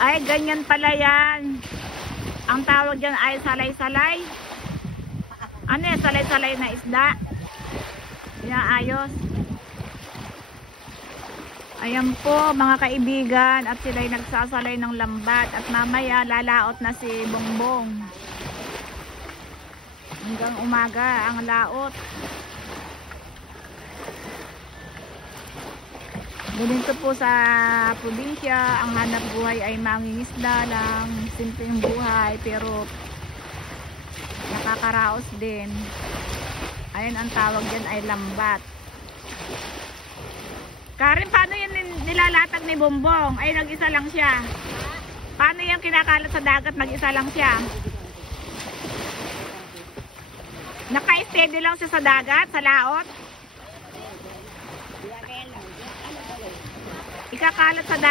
Ay, ganyan pala yan. Ang tawag dyan ay salay-salay. Ano yan? Salay-salay na isda. Inaayos. Ayan po mga kaibigan, at sila'y nagsasalay ng lambat. At mamaya lalaot na si Bongbong. Hanggang umaga ang laot. Ganito po sa probinsya, ang hanap buhay ay mangingisda lang, simpleng buhay, pero nakakaraos din. Ayun, ang tawag dyan ay lambat. Karen, paano yun nilalatag ni Bongbong? Ay, nag-isa lang siya. Paano yung kinakalat sa dagat, mag-isa lang siya? Naka-steady lang siya sa dagat, sa laot? Ikakalat sa dagat.